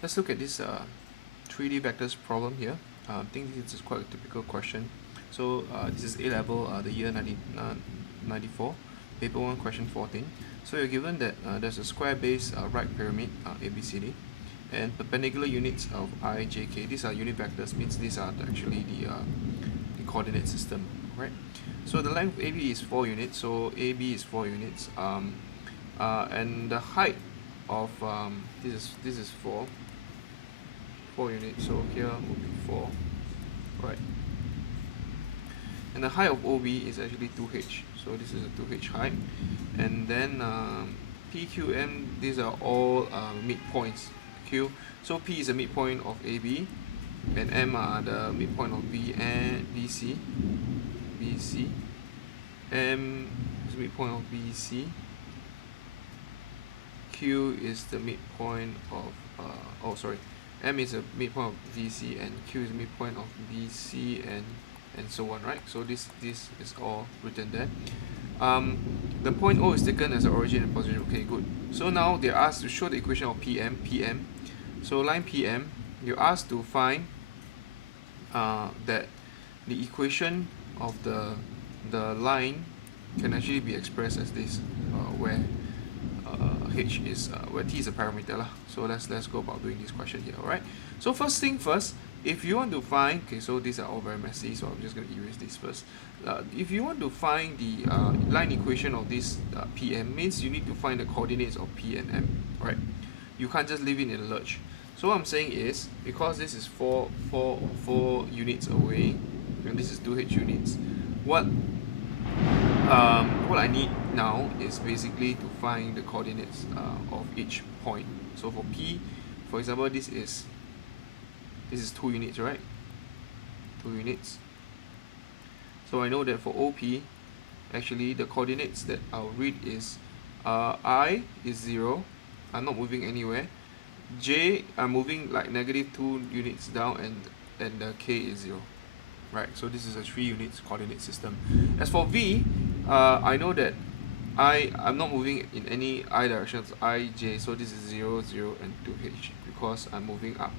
Let's look at this 3D vectors problem here. I think this is quite a typical question. So this is A-level, the year 1994, paper 1, question 14. So you're given that there's a square base right pyramid, ABCD, and perpendicular units of I, J, K. These are unit vectors, means these are actually the coordinate system, right? So the length AB is 4 units, so AB is 4 units, and the height of this is 4 units, so here will be 4, right? And the height of OB is actually 2h, so this is a 2h height. And then PQM, these are all midpoints. Q, so P is a midpoint of AB, and M are the midpoint of B and BC. M is midpoint of BC. Q is the midpoint of M is a midpoint of VC, and Q is a midpoint of BC, and so on, right? So this is all written there. The point O is taken as the origin and position. Okay, good. So now they're asked to show the equation of PM. So line PM, you're asked to find that the equation of the line can actually be expressed as this, where H is where T is a parameter lah. So let's go about doing this question here. Alright. So first thing first, if you want to find, okay, so these are all very messy, so I'm just going to erase this first. If you want to find the line equation of this PM, means you need to find the coordinates of P and M, right? You can't just leave it in a lurch. So what I'm saying is, because this is 4 units away, and this is 2h units, what I need now is basically to find the coordinates of each point. So for P, for example, this is 2 units, right? 2 units. So I know that for OP, actually the coordinates that I'll read is I is 0, I'm not moving anywhere. J, I'm moving like -2 units down, and the K is 0. Right, so this is a 3 units coordinate system. As for V, I know that I'm not moving in any I directions, I, J, so this is 0, 0, and 2h, because I'm moving up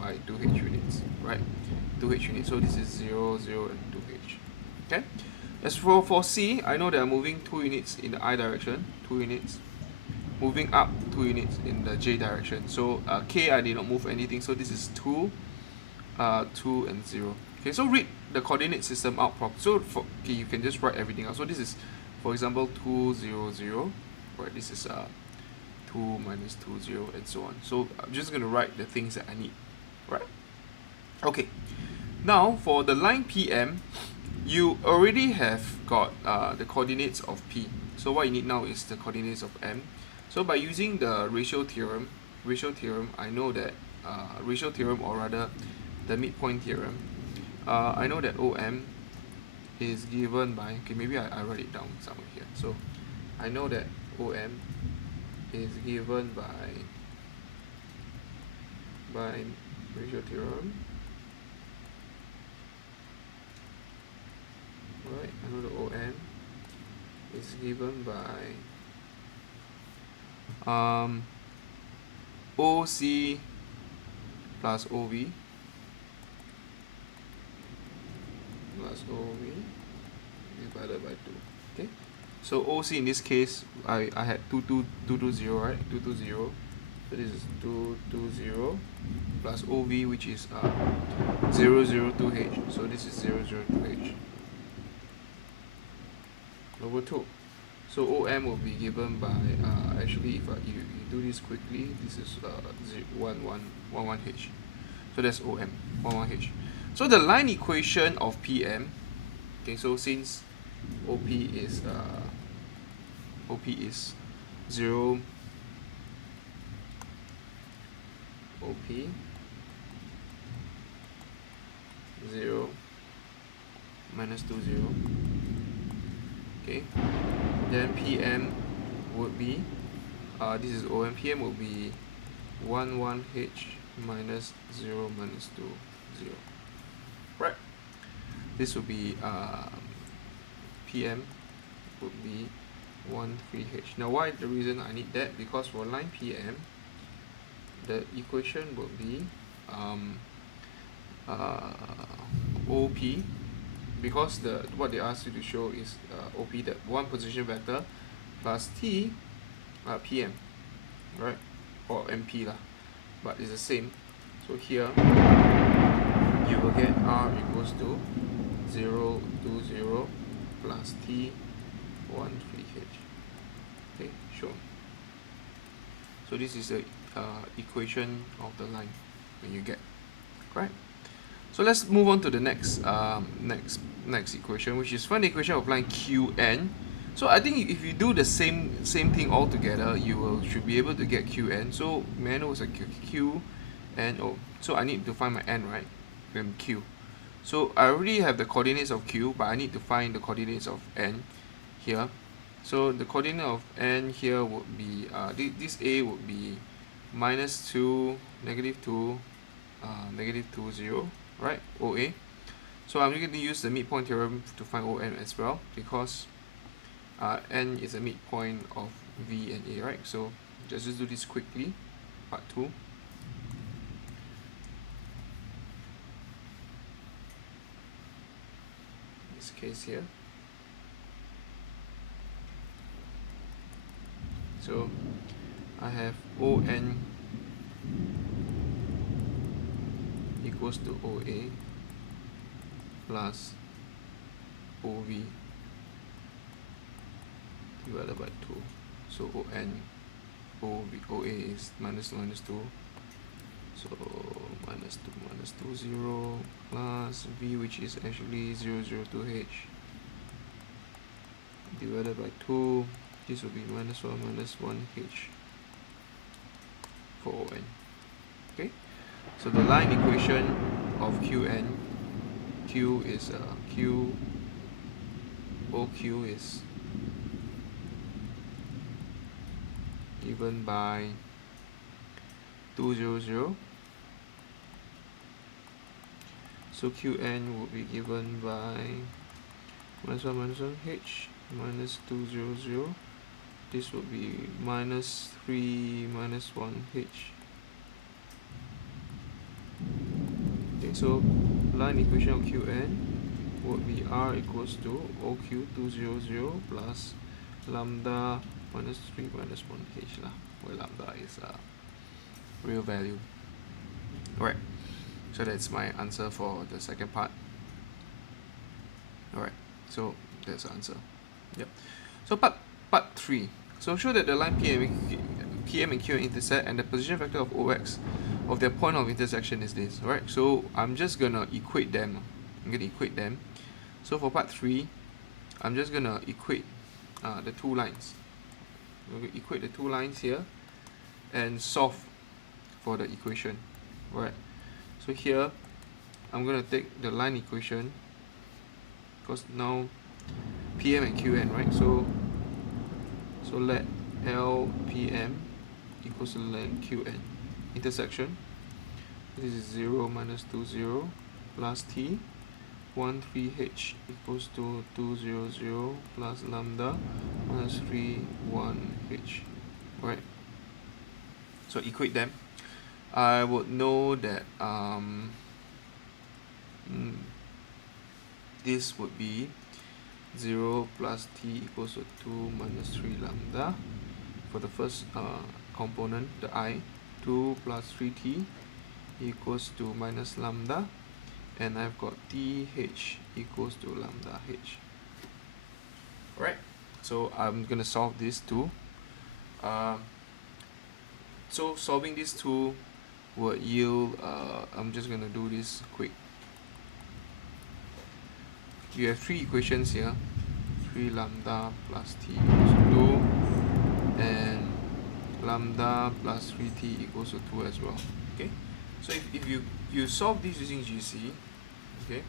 by 2h units, right? 2h units, so this is 0, 0, and 2h. Okay? As for C, I know that I'm moving 2 units in the I direction, 2 units, moving up 2 units in the J direction. So K, I did not move anything, so this is 2, 2, and 0. Okay, so read the coordinate system out properly. So okay, you can just write everything out. So this is, for example, 2, 0, 0. Right, this is 2 minus 2, 0, and so on. So I'm just going to write the things that I need. Right? Okay. Now, for the line PM, you already have got the coordinates of P. So what you need now is the coordinates of M. So by using the ratio theorem, I know that ratio theorem, or rather the midpoint theorem, I know that OM is given by, okay, maybe I write it down somewhere here. So I know that OM is given by ratio theorem. Right, I know the OM is given by OC plus OV divided by 2. Okay, so OC in this case, I had 220, right? 220. So this is 220 plus OV, which is 002h. So this is 002h over 2. So OM will be given by actually, if you do this quickly, this is 11h. So that's OM, 11h. So the line equation of PM, okay, so since OP is 0, OP 0 minus 2, 0. Okay, then PM would be this is OM. PM will be 11h minus 0 minus 2, 0. Right, this would be PM would be 13h. Now why the reason I need that? Because for line PM, the equation would be OP, because what they ask you to show is OP, that one position vector, plus T PM, right, or MP lah, but it's the same. So here you will get R equals to 0, 2, 0 plus T 1, 3H. Okay, shown. So this is the equation of the line when you get, right? So let's move on to the next equation, which is find the equation of line QN. So I think if you do the same thing all together, you should be able to get QN. So may I know what's a Q and O? So I need to find my N, right? And Q. So I already have the coordinates of Q, but I need to find the coordinates of N here. So the coordinate of N here would be this A would be -2, -2, -2, 0, right? OA. So I'm going to use the midpoint theorem to find ON as well, because N is a midpoint of V and A, right? So just do this quickly. Part 2. This case here. So I have ON equals to OA plus OV divided by 2. So OA is -2, so -2, 0 plus V, which is actually 0, 0, 2H divided by 2. This will be -1, -1H for ON. Okay, so the line equation of QN, Q is OQ is given by 2, 0, 0. So Qn will be given by -1, -1H -2, 0, 0. This would be -3, -1H. Okay, so line equation of Qn would be R equals to OQ 2, 0, 0 plus lambda -3, -1H lah, where lambda is a real value. Alright, so that's my answer for the second part. Alright, so that's the answer. Yep. So part 3. So show that the line PM and QN intersect, and the position vector of OX of their point of intersection is this. Alright, so I'm just gonna equate them. So for part 3, I'm just gonna equate the two lines. We're going to equate the two lines here and solve for the equation. Right. So here I'm going to take the line equation, because now PM and QN, right? So let LPM equals to length QN intersection. This is 0, -2, 0 plus T 1, 3H equals to 2, 0, 0 plus lambda -3, 1H. Right. So equate them. I would know that this would be 0 plus T equals to 2 -3 lambda for the first component, the I. 2 plus 3T equals to minus lambda, and I've got TH equals to lambda H. Alright, so I'm going to solve these two. So solving these two would yield, I'm just going to do this quick. You have three equations here. 3 lambda plus T equals to 2, and lambda plus 3T equals to 2 as well. Okay, so if you solve this using GC, okay,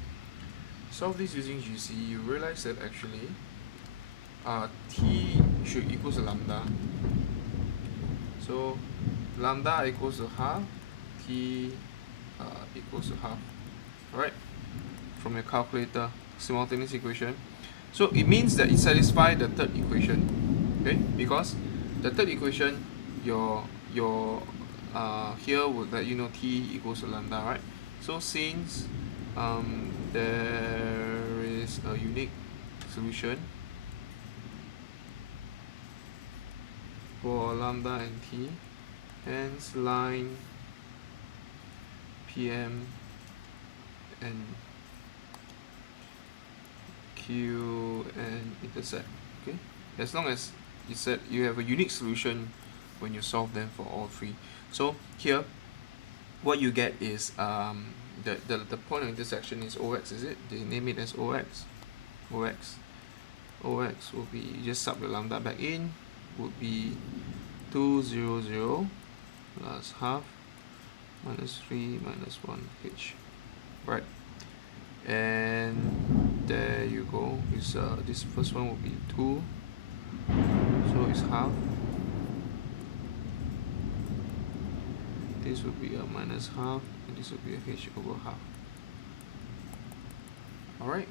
you realize that actually T should equal to lambda. So lambda equals to half, T equals to half. Alright, from your calculator, simultaneous equation. So it means that it satisfies the third equation. Okay, because the third equation, your here would let you know t equals to lambda, right? So since there is a unique solution for lambda and t, hence line PM and Q and intersect. Okay, as long as you said you have a unique solution when you solve them for all three. So here, what you get is the point of intersection is OX, is it? They name it as OX. OX will be, you just sub the lambda back in, would be 200 plus half minus 3 minus 1 h, right? And there you go. Is this first one will be 2, so it's half. This would be a minus half, and this would be a h over half. Alright,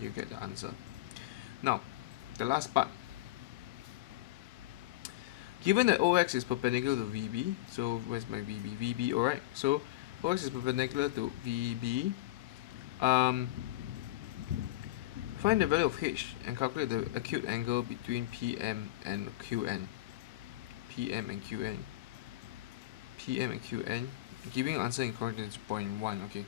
you get the answer. Now, the last part. Given that OX is perpendicular to VB, so where's my VB? VB, alright. So OX is perpendicular to VB. Find the value of H and calculate the acute angle between PM and QN. PM and QN. PM and QN. Giving answer in coordinates is 0.1. Okay,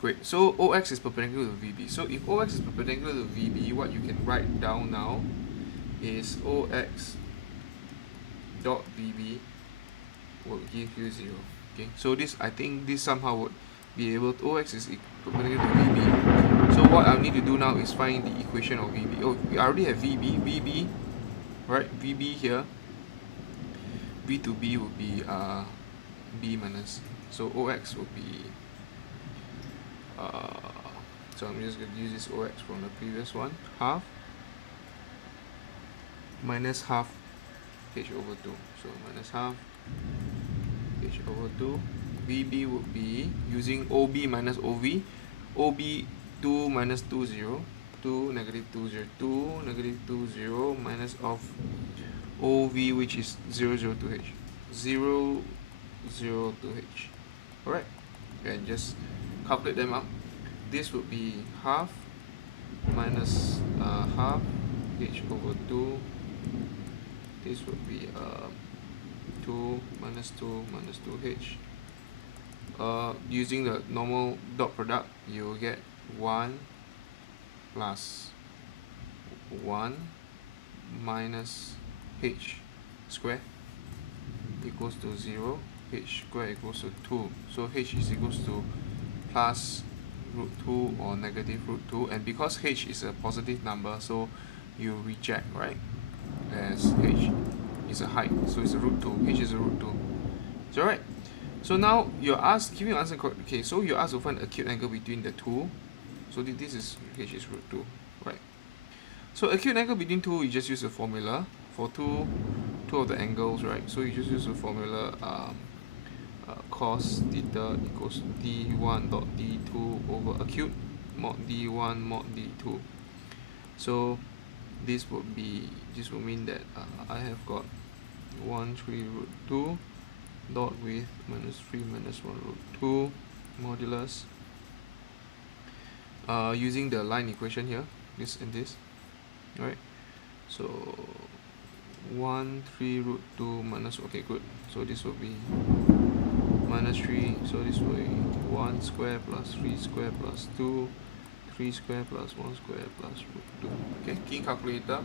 great. So OX is perpendicular to VB. So if OX is perpendicular to VB, what you can write down now is OX dot VB will give you 0. Okay, so this, I think this somehow would be able to, OX is perpendicular to VB. So what I need to do now is find the equation of VB. Oh, we already have VB, right? VB here. V to B would be B minus. So OX would be. So I'm just going to use this OX from the previous one. Half minus half h over 2. So minus half h over 2. VB would be using OB minus OV. OB 2 minus 2 0. 2 negative 2 0. 2 negative 2 0 minus of OV, which is 0 0 2 h. 0 0 2 h. Alright, and just calculate them up. This would be half minus half h over 2. This would be 2 minus 2 minus 2h. Using the normal dot product, you will get 1 plus 1 minus h square equals to 0. H square equals to 2. So h is equals to plus root 2 or negative root 2. And because h is a positive number, so you reject, right? As h is a height, so it's a root 2. H is a root 2. So right. So now you're asked, giving answer correct. Okay, so you're asked to find acute angle between the two. So this is h is root 2, right? So acute angle between two, you just use a formula for two of the angles, right? So you just use a formula cos theta equals d1 dot d2 over acute mod d1 mod d2. So this would mean that I have got 1 3 root 2 dot with minus 3 minus 1 root 2 modulus using the line equation here, this and this, right? So 1 3 root 2 minus, okay, good. So this will be minus 3, so this will be 1 square plus 3 square plus 2, 3 square plus 1 square plus root 2. Okay, key calculator,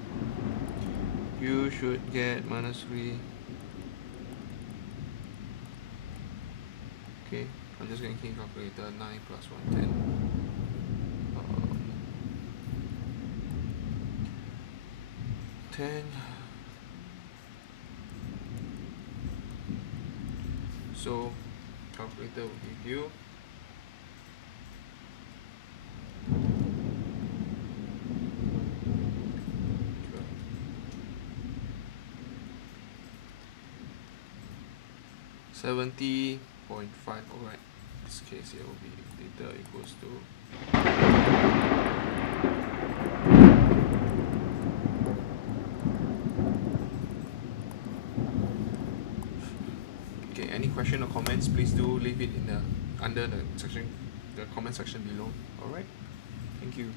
you should get minus 3. Okay, I'm just going to key calculator, 9 plus 1, 10. 10. So calculator will give you 70.5. Alright, this case here will be theta equals to Okay, any question or comments, please do leave it in the under the section, the comment section below. All right, thank you.